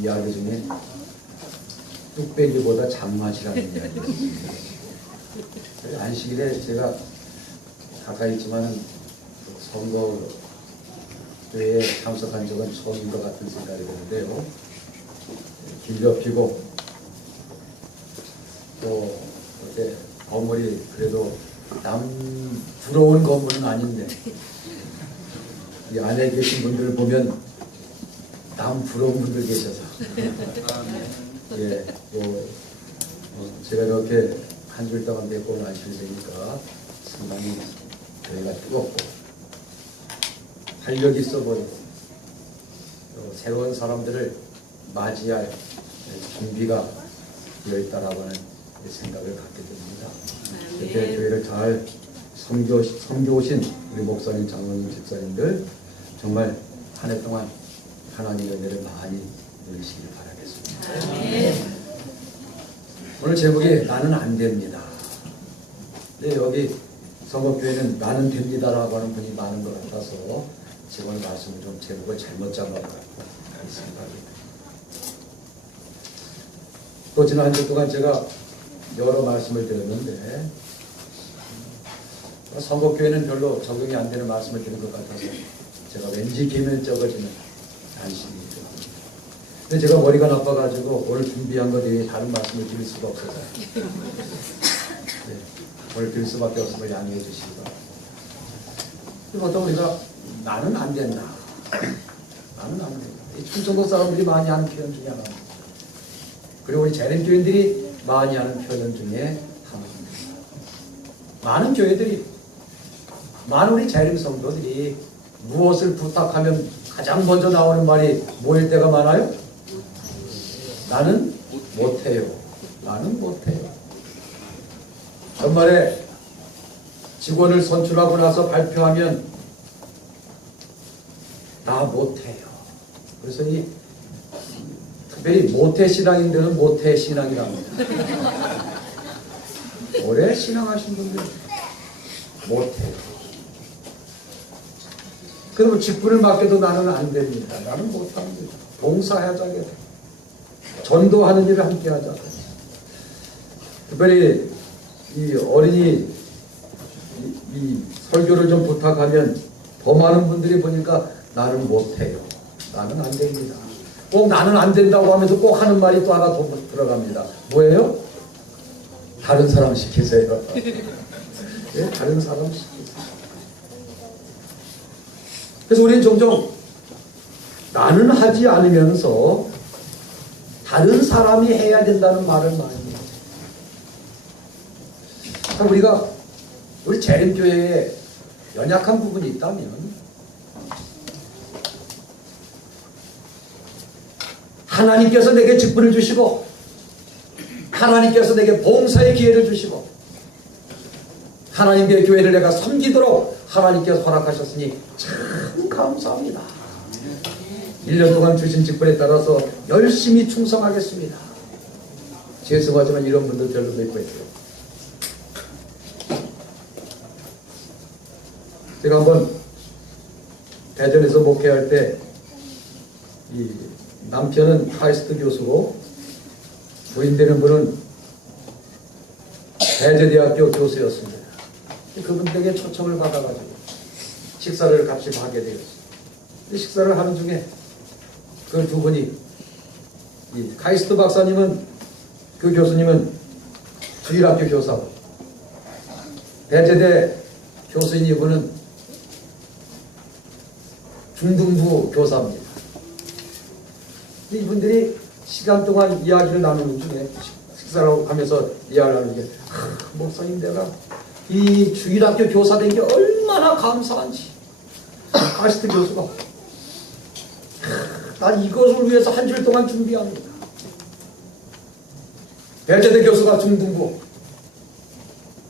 이야기 중에 뚝배기보다 장맛이라는 이야기가 있습니다. 안식일에 제가 가까이 있지만 선거회에 참석한 적은 처음인 것 같은 생각이 드는데요. 길 덮이고 또 어때 건물이 그래도 남 부러운 건물은 아닌데 이 안에 계신 분들 보면 남 부러운 분들 계셔서 예, 제가 이렇게 한 줄 동안 뵙고 안식이 되니까 상당히 저희가 뜨겁고 활력 있어 보이고 새로운 사람들을 맞이할 준비가 되어 있다라고 하는 생각을 갖게 됩니다. 이렇게 교회를 잘 섬겨오신 우리 목사님, 장로님, 집사님들 정말 한 해 동안 하나님의 은혜를 많이 누리시길 바라겠습니다. 오늘 제목이 나는 안 됩니다. 네, 여기 성업교회는 나는 됩니다라고 하는 분이 많은 것 같아서 제가 오늘 말씀을 좀 제목을 잘못 잡아가지고 생각합니다. 또 지난 한 주 동안 제가 여러 말씀을 드렸는데 성업교회는 별로 적용이 안 되는 말씀을 드린 것 같아서 제가 왠지 기면적어지는 안심이 근데 제가 머리가 나빠가지고 오늘 준비한 것 외에 다른 말씀을 드릴 수가 없어서 네, 오늘 드릴 수밖에 없음을 양해해 주시기 바랍니다. 보통 우리가 나는 안 된다. 나는 안 된다. 이 충청도 사람들이 많이 하는 표현 중에 하나입니다. 그리고 우리 재림교인들이 많이 하는 표현 중에 하나입니다. 많은 교회들이 많은 우리 재림 성도들이 무엇을 부탁하면 가장 먼저 나오는 말이 뭐일 때가 많아요? 나는 못해요. 나는 못해요. 연말에 직원을 선출하고 나서 발표하면 나 못해요. 그래서 이 특별히 모태 신앙인들은 모태 신앙이랍니다. 오래 신앙하신 분들 못해요. 그러면 직분을 맡겨도 나는 안 됩니다. 나는 못합니다. 봉사하자게 전도하는 일을 함께 하자. 특별히 이 어린이 이 설교를 좀 부탁하면 더 많은 분들이 보니까 나는 못해요. 나는 안 됩니다. 꼭 나는 안 된다고 하면서 꼭 하는 말이 또 하나 더 들어갑니다. 뭐예요? 다른 사람 시키세요. 네, 다른 사람 시키세요. 그래서 우리는 종종 나는 하지 않으면서 다른 사람이 해야 된다는 말을 많이 해요. 그러니까 우리가 우리 재림교회에 연약한 부분이 있다면 하나님께서 내게 직분을 주시고 하나님께서 내게 봉사의 기회를 주시고 하나님의 교회를 내가 섬기도록 하나님께서 허락하셨으니 참 감사합니다. 1년 동안 주신 직분에 따라서 열심히 충성하겠습니다. 죄송하지만 이런 분들 별로 몇 번 있어요. 제가 한번 대전에서 목회할 때 이 남편은 카이스트 교수고 부인되는 분은 대제대학교 교수였습니다. 그분들에게 초청을 받아가지고 식사를 같이 하게 되었어요. 식사를 하는 중에 그 두 분이 이 카이스트 박사님은 그 교수님은 주일학교 교사고 대제대 교수인 이분은 중등부 교사입니다. 이분들이 시간 동안 이야기를 나누는 중에 식사를 하면서 이야기를 하는 게 목사님 내가 이 주일학교 교사 된 게 얼마나 감사한지 카이스트 교수가 난 이것을 위해서 한 줄 동안 준비합니다. 대제대 교수가 중등부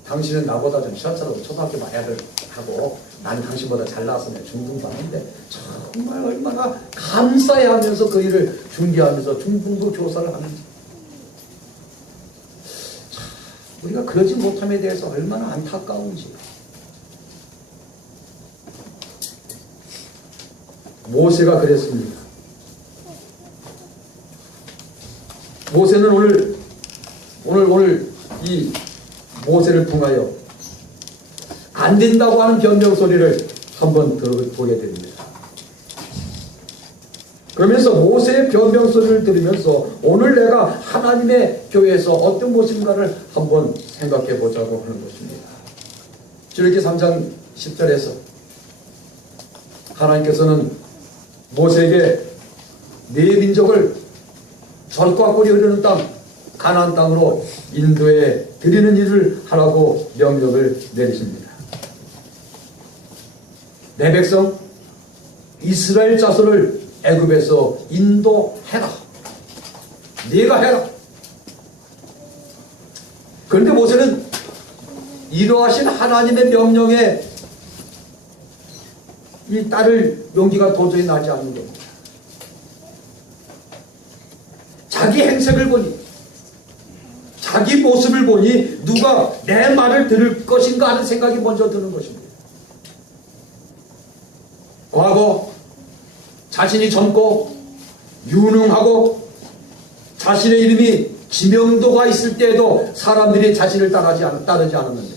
당신은 나보다 좀 시험처럼 초등학교 마야를 하고 난 당신보다 잘 나왔으면 중등부 하는데 정말 얼마나 감사해하면서 그 일을 준비하면서 중등부 교사를 하는지 우리가 그러지 못함에 대해서 얼마나 안타까운지. 모세가 그랬습니다. 모세는 오늘 이 모세를 통하여 안 된다고 하는 변명 소리를 한번 들어보게 됩니다. 그러면서 모세의 변명 소리를 들으면서 오늘 내가 하나님의 교회에서 어떤 모습인가를 한번 생각해 보자고 하는 것입니다. 출애굽기 3장 10절에서 하나님께서는 모세에게 네 민족을 젖과 꿀이 흐르는 땅 가나안 땅으로 인도해 드리는 일을 하라고 명령을 내리십니다. 내 백성 이스라엘 자손을 애굽에서 인도해라. 네가 해라. 그런데 모세는 이러하신 하나님의 명령에 이 따를 용기가 도저히 나지 않는 겁니다. 자기 행색을 보니, 자기 모습을 보니 누가 내 말을 들을 것인가 하는 생각이 먼저 드는 것입니다. 과거 자신이 젊고 유능하고 자신의 이름이 지명도가 있을 때에도 사람들이 자신을 따르지 않았는데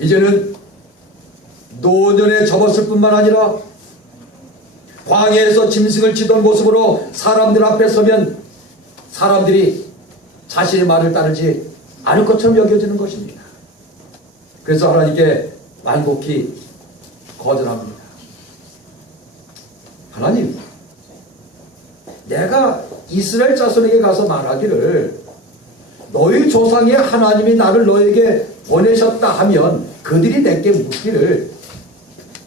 이제는 노년에 접었을 뿐만 아니라 광야에서 짐승을 치던 모습으로 사람들 앞에 서면 사람들이 자신의 말을 따르지 않을 것처럼 여겨지는 것입니다. 그래서 하나님께 완곡히 거절합니다. 하나님, 내가 이스라엘 자손에게 가서 말하기를 너희 조상의 하나님이 나를 너에게 보내셨다 하면 그들이 내게 묻기를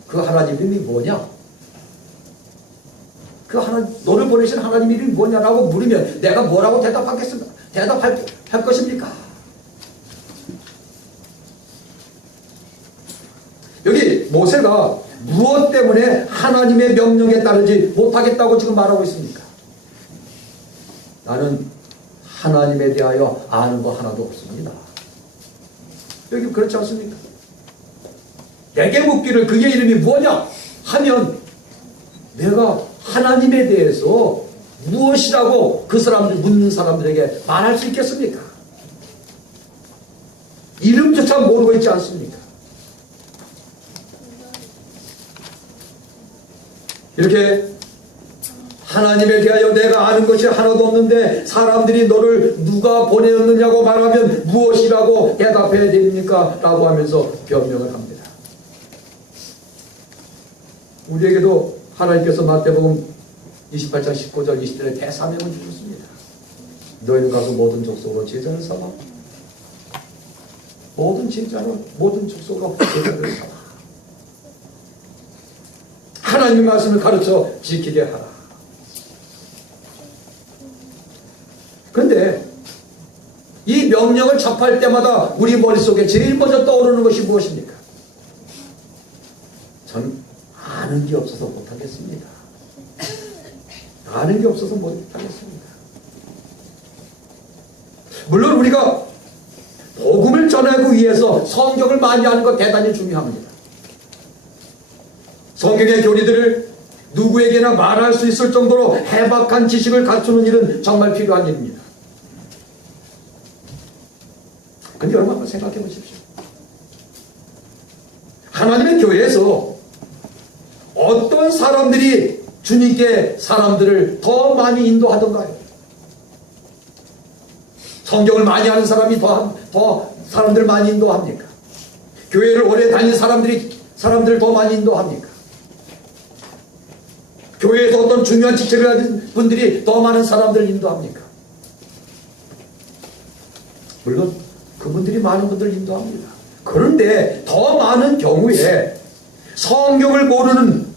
그 하나님 이름이 뭐냐? 그 너를 보내신 하나님 이름이 뭐냐라고 물으면 내가 뭐라고 대답할 것입니까? 여기 모세가 무엇 때문에 하나님의 명령에 따르지 못하겠다고 지금 말하고 있습니까? 나는 하나님에 대하여 아는 거 하나도 없습니다. 여기 그렇지 않습니까? 내게 묻기를 그의 이름이 뭐냐 하면 내가 하나님에 대해서 무엇이라고 그 사람들 묻는 사람들에게 말할 수 있겠습니까? 이름조차 모르고 있지 않습니까? 이렇게 하나님에 대하여 내가 아는 것이 하나도 없는데 사람들이 너를 누가 보내었느냐고 말하면 무엇이라고 대답해야 됩니까? 라고 하면서 변명을 합니다. 우리에게도 하나님께서 마태복음 28장 19절 20절에 대사명을 주셨습니다. 너희는 가서 모든 족속으로 제자를 삼아. 모든 족속으로 제자를 삼아. 하나님 말씀을 가르쳐 지키게 하라. 그런데 이 명령을 접할 때마다 우리 머릿속에 제일 먼저 떠오르는 것이 무엇입니까? 저는 아는 게 없어서 못하겠습니다. 아는 게 없어서 못하겠습니다. 물론 우리가 복음을 전하기 위해서 성경을 많이 하는 것 대단히 중요합니다. 성경의 교리들을 누구에게나 말할 수 있을 정도로 해박한 지식을 갖추는 일은 정말 필요한 일입니다. 근데 여러분 한번 생각해 보십시오. 하나님의 교회에서 어떤 사람들이 주님께 사람들을 더 많이 인도하던가요? 성경을 많이 하는 사람이 더 사람들을 많이 인도합니까? 교회를 오래 다닌 사람들을 더 많이 인도합니까? 교회에서 어떤 중요한 직책을 가진 분들이 더 많은 사람들을 인도합니까? 물론 그분들이 많은 분들을 인도합니다. 그런데 더 많은 경우에 성경을 모르는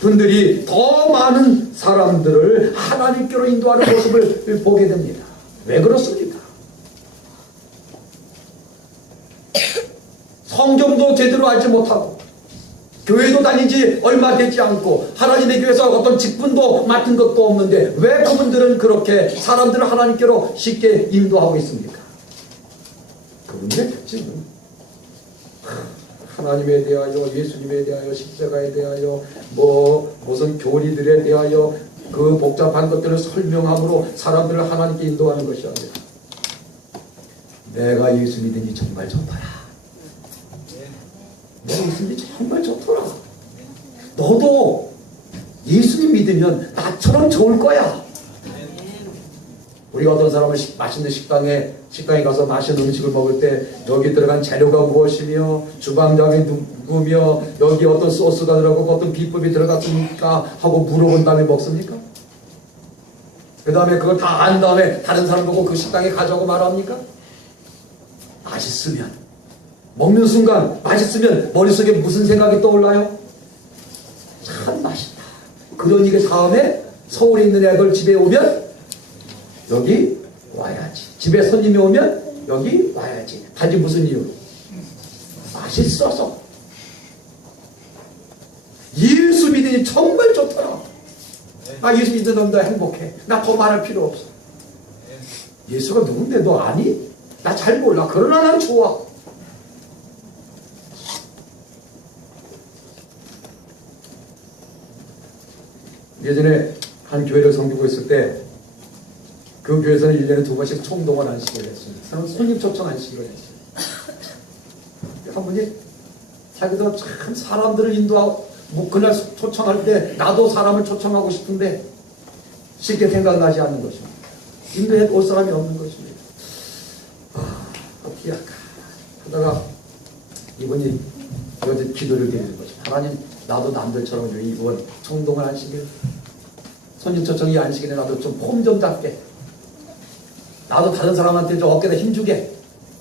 분들이 더 많은 사람들을 하나님께로 인도하는 모습을 보게 됩니다. 왜 그렇습니까? 성경도 제대로 알지 못하고 교회도 다니지 얼마 되지 않고 하나님의 교회에서 어떤 직분도 맡은 것도 없는데 왜 그분들은 그렇게 사람들을 하나님께로 쉽게 인도하고 있습니까? 그분들의 특징은 하나님에 대하여 예수님에 대하여 십자가에 대하여 무슨 교리들에 대하여 그 복잡한 것들을 설명함으로 사람들을 하나님께 인도하는 것이 아니라 내가 예수 믿으니 정말 좋더라. 내가 예수 믿으니 정말 좋더라. 너도 예수님 믿으면 나처럼 좋을 거야. 우리가 어떤 사람은 맛있는 식당에 가서 맛있는 음식을 먹을 때 여기 들어간 재료가 무엇이며 주방장이 누구며 여기 어떤 소스가 들어가고 어떤 비법이 들어갔습니까 하고 물어본 다음에 먹습니까? 그 다음에 그걸 다 안 다음에 다른 사람 보고 그 식당에 가자고 말합니까? 맛있으면 먹는 순간 맛있으면 머릿속에 무슨 생각이 떠올라요? 참 맛있다. 그러니 그 다음에 서울에 있는 애들 집에 오면 여기 와야지. 집에 손님이 오면 여기 와야지. 단지 무슨 이유로? 맛있어서. 예수 믿으니 정말 좋더라. 나 예수 믿는 놈도 행복해. 나 더 말할 필요 없어. 예수가 누군데 너 아니? 나 잘 몰라. 그러나 난 좋아. 예전에 한 교회를 섬기고 있을 때 그 교회에서는 1년에 2번씩 총동원 안식을 했습니다. 손님 초청 안식을 했어요. 한 분이 자기도 참 사람들을 인도하고 그날 초청할 때 나도 사람을 초청하고 싶은데 쉽게 생각나지 않는 것입니다. 인도에 올 사람이 없는 것입니다. 어떻게 할까 하다가 이분이 어제 기도를 드리는 것입니다. 하나님, 나도 남들처럼 이번 총동원 안식일 손님 초청이 안식일에 나도 좀 폼 좀 잡게, 나도 다른 사람한테 좀 어깨에 힘주게,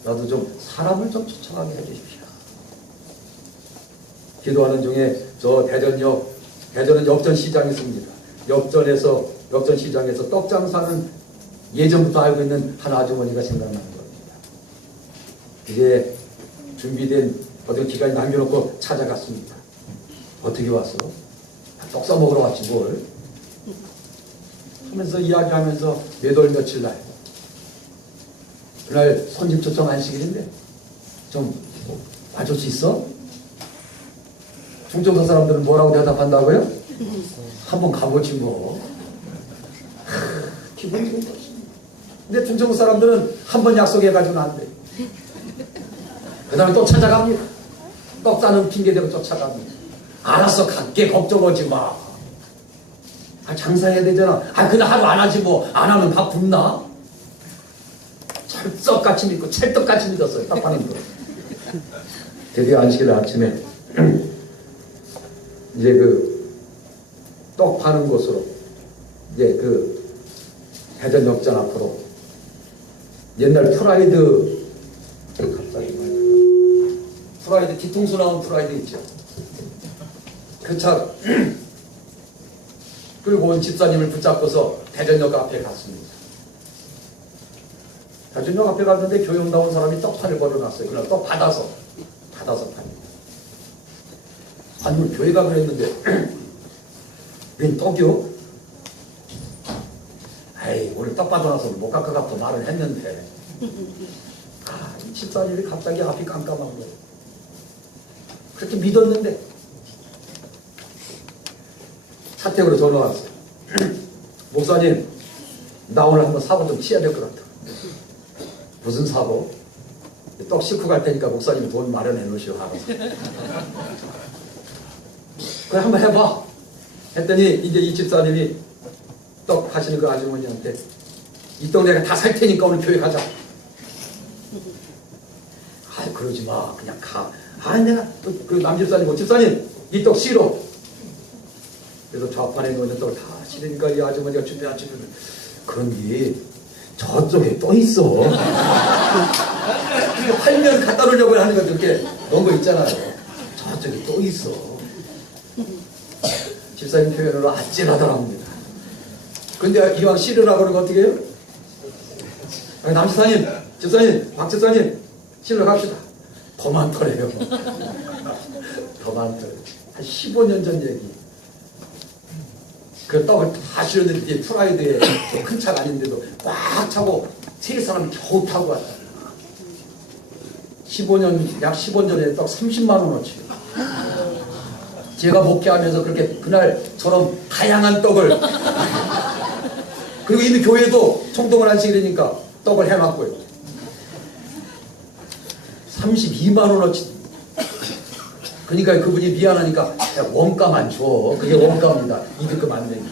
나도 좀 사람을 좀 초청하게 해주십시오. 기도하는 중에 저 대전은 역전시장이 있습니다. 역전시장에서 떡장사는 예전부터 알고 있는 한 아주머니가 생각나는 겁니다. 이제 준비된 어떤 기간이 남겨놓고 찾아갔습니다. 어떻게 왔어? 떡 싸먹으러 왔지 뭘. 하면서 이야기하면서 몇 월 며칠 날 그날 손님 초청 안식일인데 좀 와줄 수 있어? 충청도 사람들은 뭐라고 대답한다고요? 한번 가보지 뭐. 기분이 좋은 것입니다. 근데 충청도 사람들은 한번 약속해가지고는 안 돼. 그 다음에 또 찾아갑니다. 떡 싸는 핑계대로 쫓아갑니다. 알았어, 갈게, 걱정하지 마. 장사해야 되잖아. 그날 하루 안 하지 뭐. 안 하면 밥 굶나? 철석같이 믿고 찰떡같이 믿었어요. 딱 하는 거. 드디어 안식일 아침에 이제 그 떡 파는 곳으로 이제 그 대전역전 앞으로 옛날 프라이드, 갑자기 프라이드 뒤통수 나온 프라이드 있죠. 그 차 끌고 온 집사님을 붙잡고서 대전역 앞에 갔습니다. 대전역 앞에 갔는데 교회 나온 사람이 떡판을 걸어놨어요. 그날 떡 받아서 팝니다. 아니 뭐 교회가 그랬는데 웬 떡이요? 에이 오늘 떡 받아놔서 못 갈 것 같아 말을 했는데 이 집사님이 갑자기 앞이 깜깜한 거예요. 그렇게 믿었는데 사택으로 전화 왔어요. 목사님, 나 오늘 한번 사고 좀 치어야 될 것 같아. 무슨 사고? 떡 싣고 갈 테니까 목사님 돈 마련해 놓으시오. 그래 한번 해봐. 했더니 이제 이 집사님이 떡 하시는 그 아주머니한테 이 떡 내가 다 살 테니까 오늘 교회 가자. 그러지 마. 그냥 가. 내가 또 그 남집사님, 집사님 이 떡 싫어. 그래서 좌판에 놓는 떡을 다 실으니까 이 아주머니가 준비한 집을 그런 게 저쪽에 또 있어. 팔면 갖다 놓으려고 하는 거 이렇게 넣은 거 있잖아요. 저쪽에 또 있어. 집사님 표현으로 아찔하더랍니다. 근데 이왕 실으라고 그러면 어떻게 해요? 남집사님, 집사님, 박집사님 실러 갑시다. 더 많더래요. 더 많더래요. 한 15년 전 얘기. 그 떡을 다 실었는데 프라이드에 큰 차가 아닌데도 꽉 차고 세 사람이 겨우 타고 왔다. 약 15년 전에 떡 30만 원어치. 제가 목회하면서 그렇게 그날처럼 다양한 떡을 그리고 이 교회도 총동을 안식이니까 떡을 해놨고요. 32만 원어치. 그러니까 그분이 미안하니까 야, 원가만 줘. 그게 원가입니다. 이득금 안 내기.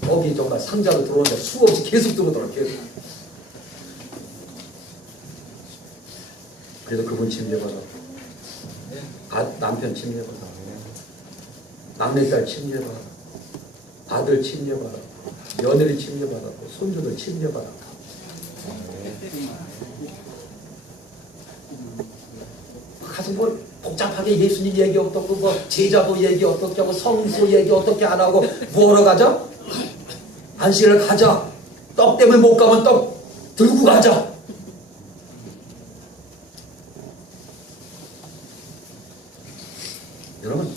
떡이 정말 상자로 들어오는데 수없이 계속 들어오더라고요. 계속. 그래서 그분 침례받아. 남편 침례받아. 막내딸 침례받아. 아들 침례받아. 며느리 침례받았고 손주들 침례받았고. 가서 뭐 복잡하게 예수님 얘기 어떻고 뭐 제자도 얘기 어떻게 하고 성수 얘기 어떻게 안 하고 뭐하러 가자? 안식을 가자. 떡 때문에 못 가면 떡 들고 가자. 여러분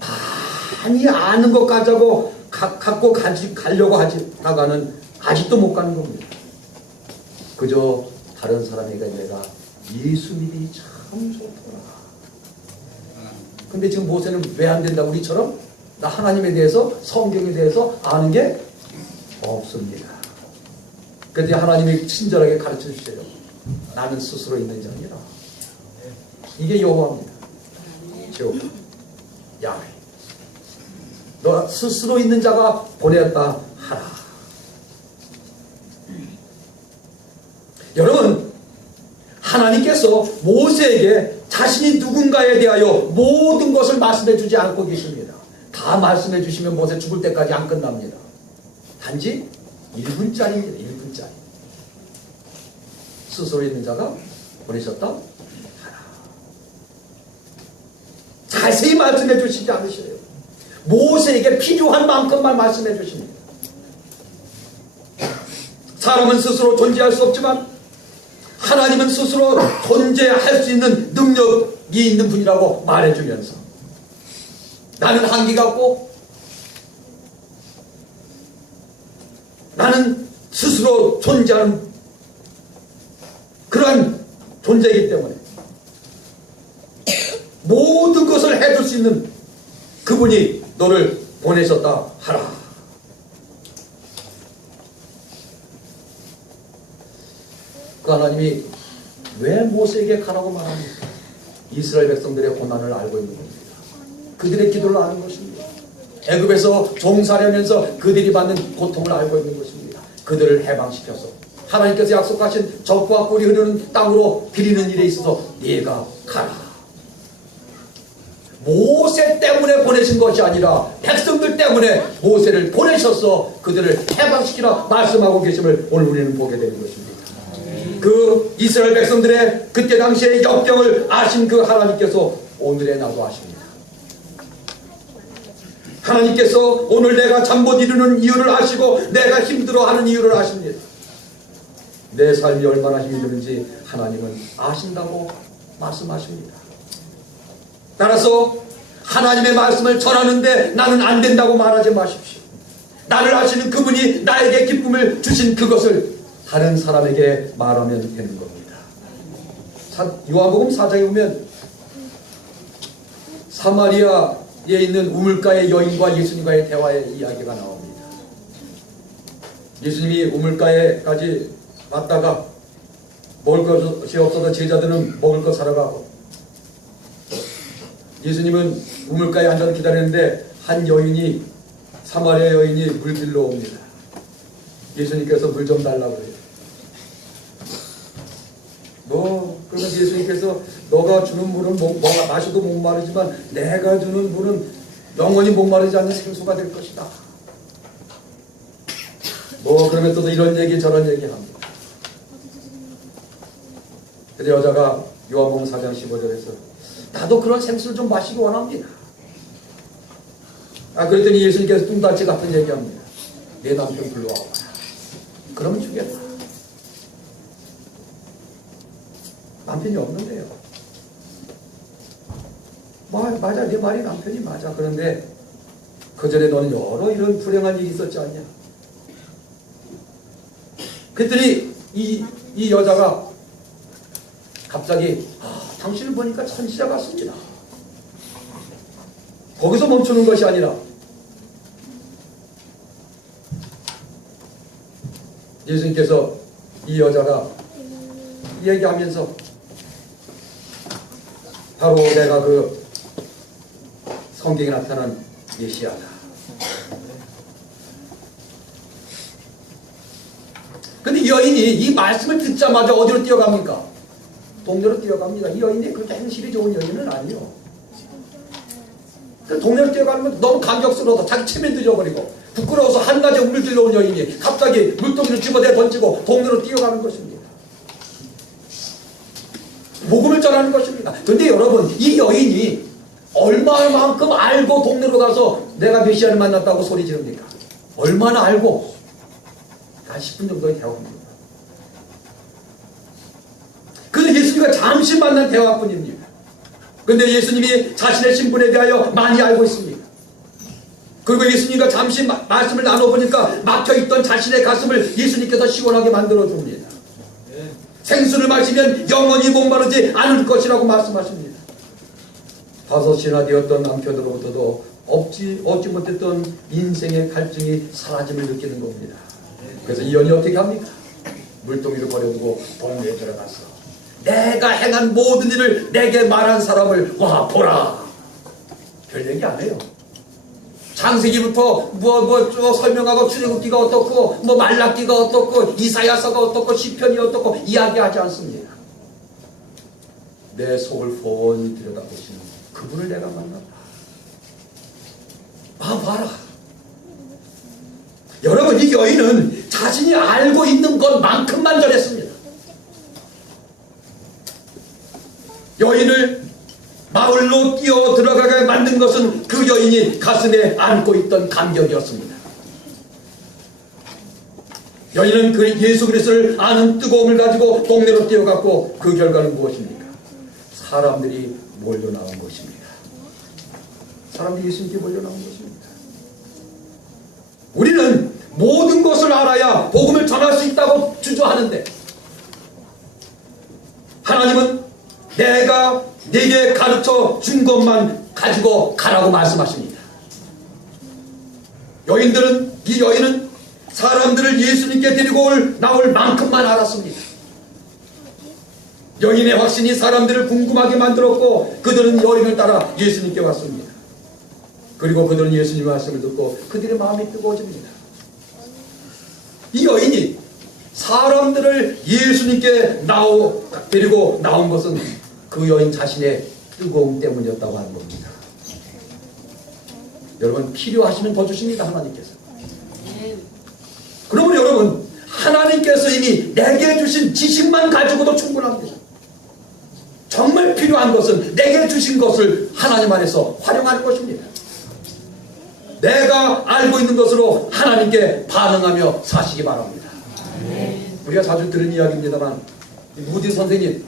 많이 아는 것 가자고 갖고 가려고 하다가는 아직도 못 가는 겁니다. 그저 다른 사람에게 내가 예수 믿음이 참 좋더라. 근데 지금 모세는 왜 안 된다? 우리처럼 나 하나님에 대해서 성경에 대해서 아는 게 없습니다. 그때 하나님이 친절하게 가르쳐 주세요. 나는 스스로 있는 자 아니라. 이게 여호와입니다. 제호와 야훼. 너 스스로 있는 자가 보냈다 하라. 여러분 하나님께서 모세에게 자신이 누군가에 대하여 모든 것을 말씀해 주지 않고 계십니다. 다 말씀해 주시면 모세 죽을 때까지 안 끝납니다. 단지 1분짜리입니다. 1분짜리. 스스로 있는 자가 보내셨다 하라. 자세히 말씀해 주시지 않으셔요. 모세에게 필요한 만큼만 말씀해 주십니다. 사람은 스스로 존재할 수 없지만 하나님은 스스로 존재할 수 있는 능력이 있는 분이라고 말해주면서 나는 한계가 없고 나는 스스로 존재하는 그러한 존재이기 때문에 모든 것을 해줄 수 있는 그분이 너를 보내셨다 하라. 그 하나님이 왜 모세에게 가라고 말합니까? 이스라엘 백성들의 고난을 알고 있는 겁니다. 그들의 기도를 아는 것입니다. 애굽에서 종살이하면서 그들이 받는 고통을 알고 있는 것입니다. 그들을 해방시켜서 하나님께서 약속하신 젖과 꿀이 흐르는 땅으로 드리는 일에 있어서 네가 가라. 모세 때문에 보내신 것이 아니라 백성들 때문에 모세를 보내셔서 그들을 해방시키라 말씀하고 계심을 오늘 우리는 보게 되는 것입니다. 그 이스라엘 백성들의 그때 당시의 역경을 아신 그 하나님께서 오늘의 나도 아십니다. 하나님께서 오늘 내가 잠 못 이루는 이유를 아시고 내가 힘들어하는 이유를 아십니다. 내 삶이 얼마나 힘든지 하나님은 아신다고 말씀하십니다. 따라서 하나님의 말씀을 전하는데 나는 안 된다고 말하지 마십시오. 나를 아시는 그분이 나에게 기쁨을 주신 그것을 다른 사람에게 말하면 되는 겁니다. 요한복음 4장에 보면 사마리아에 있는 우물가의 여인과 예수님과의 대화의 이야기가 나옵니다. 예수님이 우물가에까지 왔다가 먹을 것이 없어서 제자들은 먹을 것 사러 가고 예수님은 우물가에 앉아서 기다리는데 한 여인이 사마리아 여인이 물 빌러 옵니다. 예수님께서 물 좀 달라고 해요. 그러면 예수님께서 너가 주는 물은 마셔도 목마르지만 내가 주는 물은 영원히 목마르지 않는 생수가 될 것이다. 그러면 또 이런 얘기 저런 얘기 합니다. 근데 여자가 요한복음 4장 15절에서 나도 그런 생수를 좀 마시기 원합니다. 그랬더니 예수님께서 뚱딴지 같은 얘기합니다. 내 남편 불러와라. 그러면 주겠다. 남편이 없는데요. 맞아, 네 말이 남편이 맞아. 그런데 그 전에 너는 여러 이런 불행한 일이 있었지 않냐? 그랬더니 이 여자가 갑자기 당신을 보니까 천시자 같습니다. 거기서 멈추는 것이 아니라 예수님께서 이 여자가 얘기하면서 바로 내가 그 성경에 나타난 메시아다. 근데 이 여인이 이 말씀을 듣자마자 어디로 뛰어갑니까? 동네로 뛰어갑니다. 이 여인이 그렇게 행실이 좋은 여인은 아니에요. 그 동네로 뛰어가는 건 너무 감격스러워서 자기 체면도 잊어버리고 부끄러워서 한 가지 물을 들러온 여인이 갑자기 물동이를 집어내 던지고 동네로 뛰어가는 것입니다. 복음을 전하는 것입니다. 그런데 여러분, 이 여인이 얼마만큼 알고 동네로 가서 내가 메시아를 만났다고 소리 지릅니까? 얼마나 알고? 한 10분 정도의 대화입니다. 그런데 예수님과 잠시 만난 대화뿐입니다. 그런데 예수님이 자신의 신분에 대하여 많이 알고 있습니다. 그리고 예수님과 잠시 말씀을 나눠보니까 막혀있던 자신의 가슴을 예수님께서 시원하게 만들어줍니다. 생수를 마시면 영원히 목마르지 않을 것이라고 말씀하십니다. 5이나 되었던 남편으로부터도 얻지 못했던 인생의 갈증이 사라짐을 느끼는 겁니다. 그래서 이 여인이 어떻게 합니까? 물동이를 버려두고 동네에 들어가서 내가 행한 모든 일을 내게 말한 사람을 와 보라. 별 얘기 안 해요. 창세기부터 쭉 설명하고 출애굽기가 어떻고 말라기가 어떻고 이사야서가 어떻고 시편이 어떻고 이야기하지 않습니다. 내 속을 훤히 들여다보시는 그분을 내가 만났다. 봐라. 여러분, 이 여인은 자신이 알고 있는 것만큼만 전했습니다. 여인을 마을로 뛰어 들어가게 만든 것은 그 여인이 가슴에 안고 있던 감격이었습니다. 여인은 그 예수 그리스도를 아는 뜨거움을 가지고 동네로 뛰어갔고 그 결과는 무엇입니까? 사람들이 몰려나온 것입니다. 사람들이 예수님께 몰려나온 것입니다. 우리는 모든 것을 알아야 복음을 전할 수 있다고 주장하는데 하나님은 내가 네게 가르쳐 준 것만 가지고 가라고 말씀하십니다. 이 여인은 사람들을 예수님께 데리고 나올 만큼만 알았습니다. 여인의 확신이 사람들을 궁금하게 만들었고 그들은 여인을 따라 예수님께 왔습니다. 그리고 그들은 예수님의 말씀을 듣고 그들의 마음이 뜨거워집니다. 이 여인이 사람들을 예수님께 데리고 나온 것은 그 여인 자신의 뜨거움 때문이었다고 하는 겁니다. 여러분, 필요하시면 더 주십니다. 하나님께서. 그러므로 여러분, 하나님께서 이미 내게 주신 지식만 가지고도 충분합니다. 정말 필요한 것은 내게 주신 것을 하나님 안에서 활용하는 것입니다. 내가 알고 있는 것으로 하나님께 반응하며 사시기 바랍니다. 우리가 자주 들은 이야기입니다만 무디 선생님,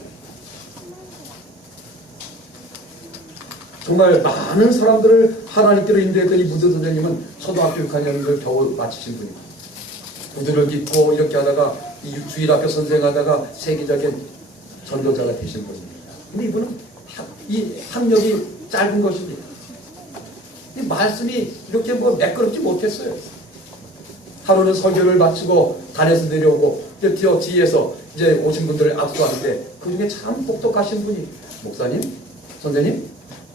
정말 많은 사람들을 하나님께로 인도했던 이 무디 선생님은 초등학교 6학년을 겨우 마치신 분입니다. 구두를 깃고 이렇게 하다가 이 주일학교 선생하다가 세계적인 전도자가 되신 분입니다. 근데 이분은 이 학력이 짧은 것입니다. 이 말씀이 이렇게 매끄럽지 못했어요. 하루는 설교를 마치고 단에서 내려오고 뒤에서 이제 오신 분들을 압수하는데 그 중에 참 똑똑하신 분이 목사님, 선생님,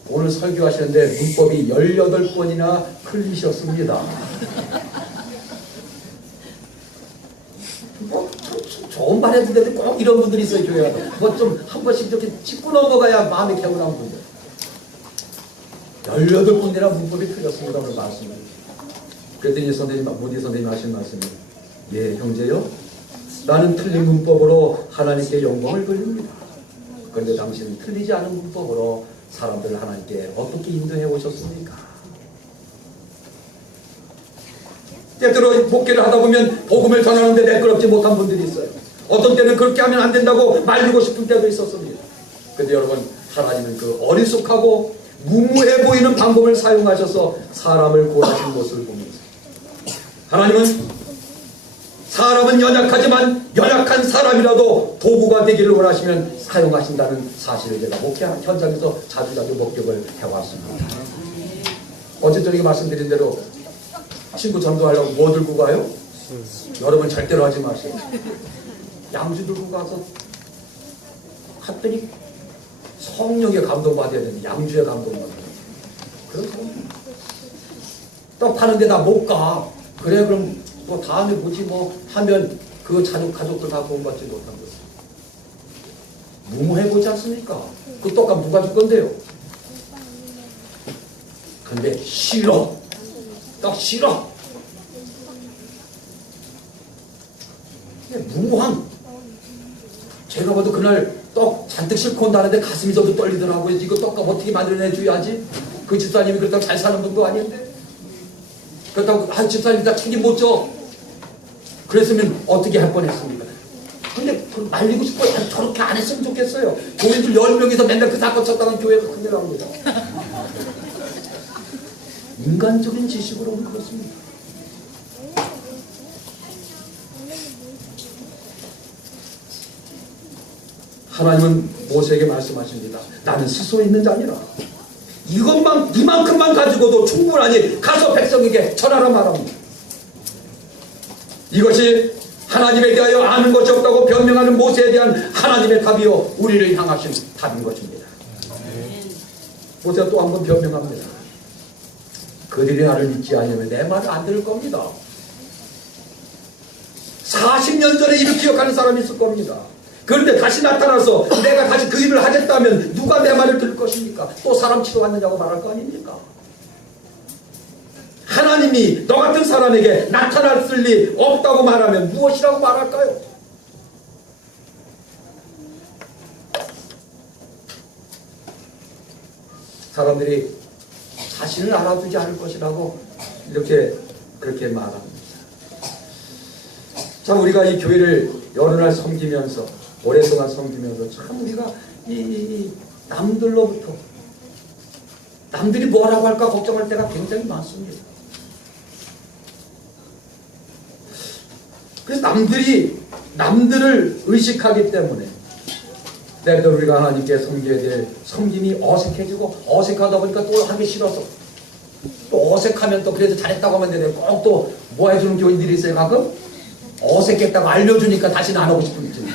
오늘 설교하시는데 문법이 18번이나 틀리셨습니다. 참 좋은 말 해도 되는데 꼭 이런 분들이 있어요. 교회 가서 좀 한 번씩 이렇게 짚고 넘어가야 마음이 개운한 분들. 18번이나 문법이 틀렸습니다. 오늘 말씀을. 그랬더니 모디 선생님 하신 말씀이, 예, 형제요, 나는 틀린 문법으로 하나님께 영광을 돌립니다. 그런데 당신은 틀리지 않은 문법으로 사람들을 하나님께 어떻게 인도해 오셨습니까? 때때로 목회를 하다 보면 복음을 전하는데 매끄럽지 못한 분들이 있어요. 어떤 때는 그렇게 하면 안 된다고 말리고 싶은 때도 있었습니다. 그런데 여러분, 하나님은 그 어리숙하고 무모해 보이는 방법을 사용하셔서 사람을 구하신 모습을 보면서 하나님은 사람은 연약하지만 연약한 사람이라도 도구가 되기를 원하시면 사용하신다는 사실을 제가 목회 현장에서 자주 목격을 해왔습니다. 어제 저녁에 말씀드린 대로 친구 전도하려고 뭐 들고 가요? 여러분 절대로 하지 마세요. 양주 들고 가서 갔더니 성령의 감동받아야 되는데 양주의 감동받아야 돼. 그런 사람 떡 파는데 나 못 가. 그래 그럼 또 다음에 뭐지 뭐 하면 그 가족들 다 구원받지 못한 거지. 무모해보지 않습니까? 그 떡값 누가 줄 건데요? 근데 싫어. 떡 싫어. 무모함. 제가 봐도 그날 떡 잔뜩 싣고 온다는데 가슴이 저도 떨리더라고요. 이거 떡값 어떻게 만들어내줘야지. 그 집사님이 그렇다고 잘 사는 분도 아닌데. 그렇다고 집사님이 다 책임 못 져. 그랬으면 어떻게 할 뻔했습니까? 근데 말리고 싶어요. 저렇게 안 했으면 좋겠어요. 교인들 10명이서 맨날 그 사건 쳤다간 교회가 큰일 납니다. 인간적인 지식으로는 그렇습니다. 하나님은 모세에게 말씀하십니다. 나는 스스로 있는 자 아니라 이만큼만 가지고도 충분하니 가서 백성에게 전하라 말합니다. 이것이 하나님에 대하여 아는 것이 없다고 변명하는 모세에 대한 하나님의 답이요 우리를 향하신 답인 것입니다. 모세가 또 한 번 변명합니다. 그들이 나를 믿지 않으면 내 말을 안 들을 겁니다. 40년 전에 이를 기억하는 사람이 있을 겁니다. 그런데 다시 나타나서 내가 다시 그 일을 하겠다면 누가 내 말을 들을 것입니까? 또 사람 치러왔느냐고 말할 거 아닙니까? 하나님이 너 같은 사람에게 나타났을 리 없다고 말하면 무엇이라고 말할까요? 사람들이 자신을 알아주지 않을 것이라고 그렇게 말합니다. 참 우리가 이 교회를 여러 날 섬기면서 오랫동안 섬기면서 참 우리가 이 남들로부터 남들이 뭐라고 할까 걱정할 때가 굉장히 많습니다. 그래서 남들을 의식하기 때문에 때때로 우리가 하나님께 섬겨야 될 섬김이 어색해지고 어색하다 보니까 또 하기 싫어서 또 어색하면 또 그래도 잘했다고 하면 되는데 꼭 또 뭐 해주는 교인들이 있어요. 가끔 어색했다고 알려주니까 다시는 안 하고 싶은 거지.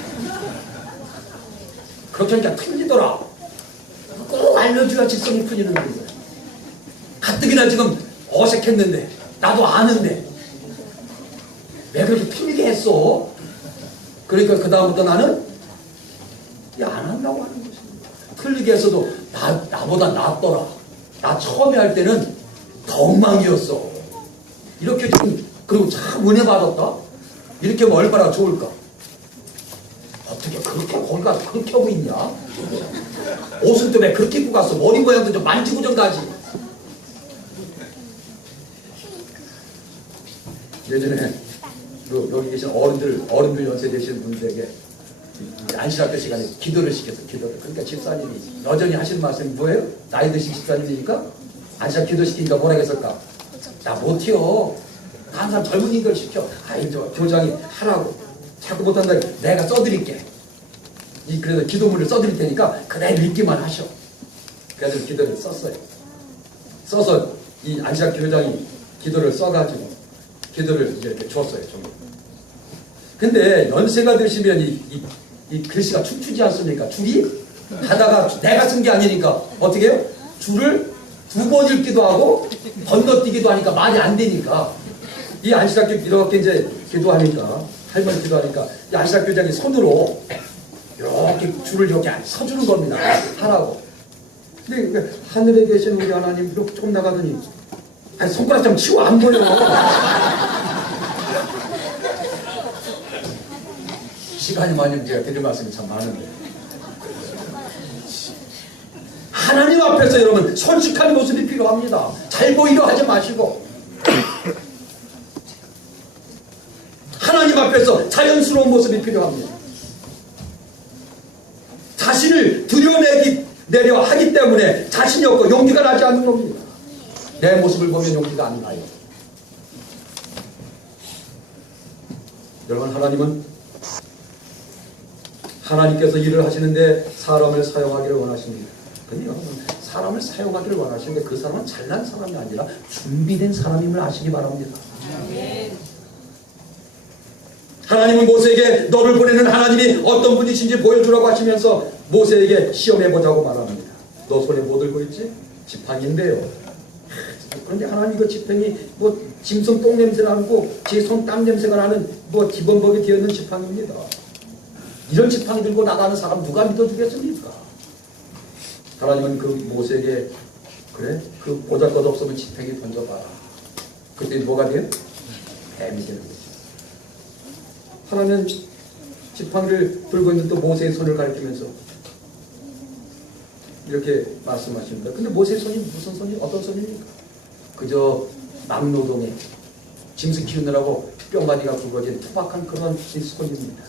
그렇게 하니까 틀리더라. 꼭 알려줘야 직성이 풀리는 거예요. 가뜩이나 지금 어색했는데 나도 아는데 왜 그렇게 틀리게 했어? 그러니까 그 다음부터 나는 안 한다고 하는 것입니다. 틀리게 했어도 나보다 낫더라. 나 처음에 할 때는 더 엉망이었어. 이렇게 좀 그리고 참 은혜 받았다. 이렇게 하면 얼마나 좋을까? 어떻게 거기가 그렇게 하고 있냐? 옷은 또 왜 그렇게 입고 갔어? 머리 모양도 좀 만지고 좀 가지. 예전에 여기 계신 어른들 연세 되시는 분들에게 안식학교 시간에 기도를 시켰어. 기도를. 그러니까 집사님이 여전히 하시는 말씀이 뭐예요? 나이 드신 집사님이니까 안식학 기도 시키니까 뭐라 했을까? 나 못해요. 항상 젊은이들 시켜. 저 교장이 하라고. 자꾸 못한다. 내가 써드릴게. 그래서 기도문을 써드릴 테니까 그대로 읽기만 하셔. 그래서 기도를 썼어요. 써서 이 안식학 교장이 기도를 써가지고 기도를 이렇게 줬어요. 근데 연세가 드시면 이 글씨가 춤추지 않습니까? 줄이 하다가 내가 쓴 게 아니니까 어떻게 해요? 줄을 2번 읽기도 하고 건너뛰기도 하니까 말이 안 되니까 이 안식학교 이렇게 이제 기도하니까 할머니 기도하니까 이 안식학 교장이 손으로 이렇게 줄을 이렇게 서주는 겁니다. 하라고. 근데 하늘에 계신 우리 하나님 이렇게 조금 나가더니 손가락 좀 치워 안 보여. 시간이 많으면 제가 드릴 말씀이 참 많은데 하나님 앞에서 여러분 솔직한 모습이 필요합니다. 잘 보이려 하지 마시고 하나님 앞에서 자연스러운 모습이 필요합니다. 자신을 드러내려 하기 때문에 자신이 없고 용기가 나지 않는 겁니다. 내 모습을 보면 용기가 안 나요. 여러분, 하나님께서 일을 하시는데 사람을 사용하기를 원하십니다. 근데 여러분, 사람을 사용하기를 원하시는데 그 사람은 잘난 사람이 아니라 준비된 사람임을 아시기 바랍니다. 하나님은 모세에게 너를 보내는 하나님이 어떤 분이신지 보여주라고 하시면서 모세에게 시험해보자고 말합니다. 너 손에 뭐 들고 있지? 지팡이인데요. 그런데 하나님 이거 지팡이 짐승 똥 냄새 나고 제 손 땀 냄새가 나는 기본법이 되어 있는 지팡이입니다. 이런 지팡이 들고 나가는 사람 누가 믿어주겠습니까? 하나님은 그 모세에게 그래? 그 보잘것없으면 지팡이 던져봐라. 그때 뭐가 돼요? 뱀이 되는 거죠. 하나님은 지팡이를 들고 있는 또 모세의 손을 가리키면서 이렇게 말씀하십니다. 근데 모세의 손이 무슨 손이 어떤 손입니까? 그저 막노동에 짐승 키우느라고 뼈마디가 굵어진 투박한 그런 손입니다.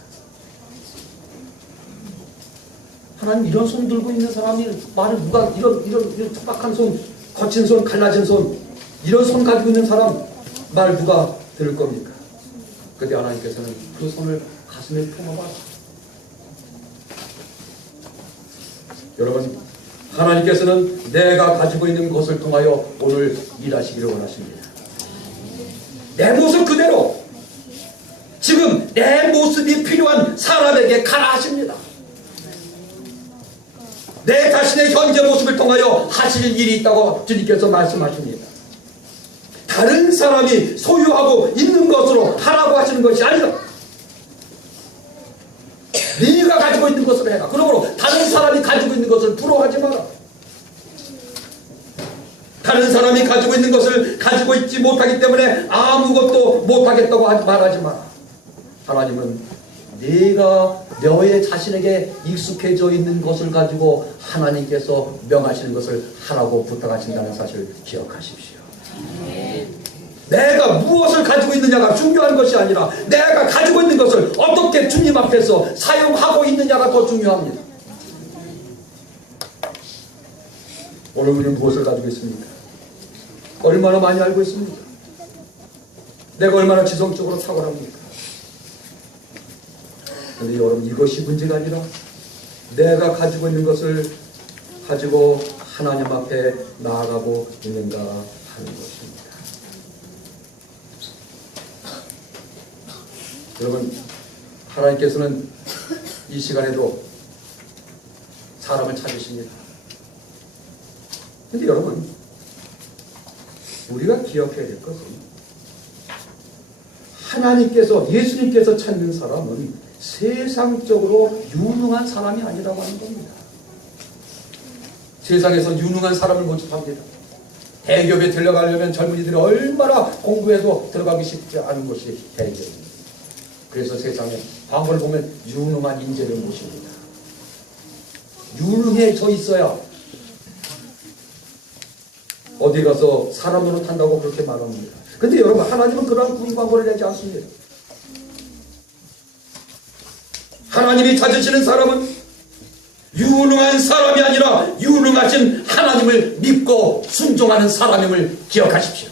하나님 이런 손 들고 있는 사람이 말을 누가 이런 투박한 손, 거친 손, 갈라진 손 이런 손 가지고 있는 사람 말 누가 들을 겁니까? 그때 하나님께서는 그 손을 가슴에 품어봐. 여러분, 하나님께서는 내가 가지고 있는 것을 통하여 오늘 일하시기를 원하십니다. 내 모습 그대로 지금 내 모습이 필요한 사람에게 가라 하십니다. 내 자신의 현재 모습을 통하여 하실 일이 있다고 주님께서 말씀하십니다. 다른 사람이 소유하고 있는 것으로 하라고 하시는 것이 아니라 네가 가지고 있는 것으로 해라. 그러므로 다른 사람이 가지고 있는 것을 부러워하지 마라. 다른 사람이 가지고 있는 것을 가지고 있지 못하기 때문에 아무것도 못하겠다고 말하지 마라. 하나님은 네가 너의 자신에게 익숙해져 있는 것을 가지고 하나님께서 명하시는 것을 하라고 부탁하신다는 사실을 기억하십시오. 내가 무엇을 가지고 있느냐가 중요한 것이 아니라 내가 가지고 있는 것을 어떻게 주님 앞에서 사용하고 있느냐가 더 중요합니다. 오늘 우리는 무엇을 가지고 있습니까? 얼마나 많이 알고 있습니까? 내가 얼마나 지성적으로 탁월합니까? 그런데 여러분, 이것이 문제가 아니라 내가 가지고 있는 것을 가지고 하나님 앞에 나아가고 있는가 하는 것입니다. 여러분, 하나님께서는 이 시간에도 사람을 찾으십니다. 그런데 여러분, 우리가 기억해야 될 것은 하나님께서, 예수님께서 찾는 사람은 세상적으로 유능한 사람이 아니라고 하는 겁니다. 세상에서 유능한 사람을 모집합니다. 대기업에 들어가려면 젊은이들이 얼마나 공부해도 들어가기 쉽지 않은 곳이 대기업입니다. 그래서 세상에 광고를 보면 유능한 인재를 모십니다. 유능해져 있어야 어디 가서 사람 노릇한다고 그렇게 말합니다. 근데 여러분, 하나님은 그런 구인 광고를 내지 않습니다. 하나님이 찾으시는 사람은 유능한 사람이 아니라 유능하신 하나님을 믿고 순종하는 사람임을 기억하십시오.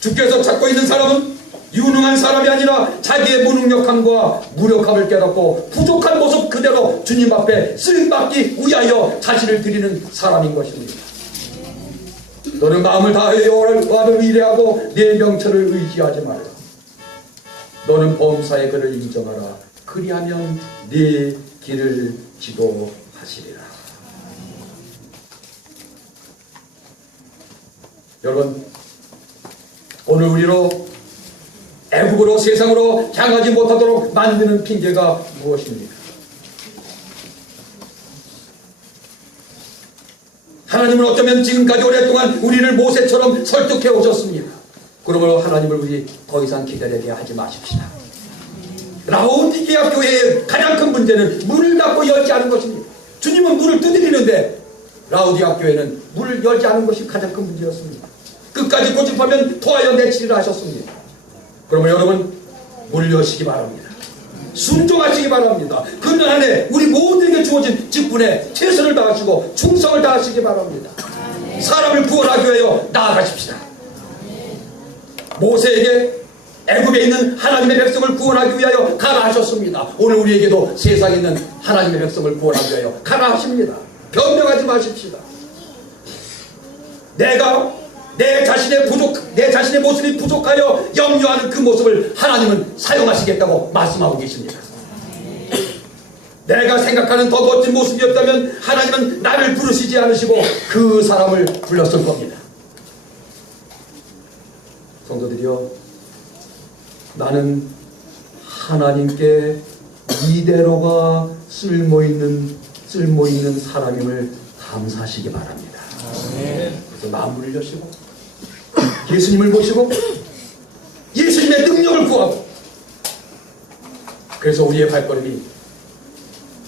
주께서 찾고 있는 사람은 유능한 사람이 아니라 자기의 무능력함과 무력함을 깨닫고 부족한 모습 그대로 주님 앞에 쓰임받기 위하여 자신을 드리는 사람인 것입니다. 너는 마음을 다하여 여호와를 의뢰하고 내 명철을 의지하지 말라. 너는 범사의 그를 인정하라. 그리하면 네 길을 지도하시리라. 여러분, 오늘 우리로 애국으로 세상으로 향하지 못하도록 만드는 핑계가 무엇입니까? 하나님은 어쩌면 지금까지 오랫동안 우리를 모세처럼 설득해 오셨습니다. 그러므로 하나님을 우리 더 이상 기다리게 하지 마십시다. 라오디게아 교회의 가장 큰 문제는 문을 닫고 열지 않은 것입니다. 주님은 문을 두드리는데 라오디게아 교회는 문을 열지 않은 것이 가장 큰 문제였습니다. 끝까지 고집하면 토하여 내치리라 하셨습니다. 그러면 여러분, 문을 여시기 바랍니다. 순종하시기 바랍니다. 그날 안에 우리 모두에게 주어진 직분에 최선을 다하시고 충성을 다하시기 바랍니다. 사람을 구원하기 위하여 나아가십시다. 모세에게 애굽에 있는 하나님의 백성을 구원하기 위하여 가라 하셨습니다. 오늘 우리에게도 세상에 있는 하나님의 백성을 구원하기 위하여 가라 하십니다. 변명하지 마십시다. 내가 내 자신의 모습이 부족하여 염려하는 그 모습을 하나님은 사용하시겠다고 말씀하고 계십니다. 내가 생각하는 더 멋진 모습이었다면 하나님은 나를 부르시지 않으시고 그 사람을 불렀을 겁니다. 성도들이여, 나는 하나님께 이대로가 쓸모있는 사람임을 감사하시기 바랍니다. 그래서 만물을 여시고 예수님을 모시고 예수님의 능력을 구하고, 그래서 우리의 발걸음이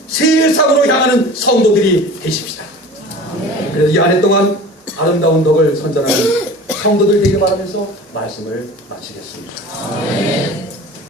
세상으로 향하는 성도들이 되십시다. 그래서 이 한 해 동안 아름다운 덕을 선전하는 성도들 되길 바라면서 말씀을 마치겠습니다.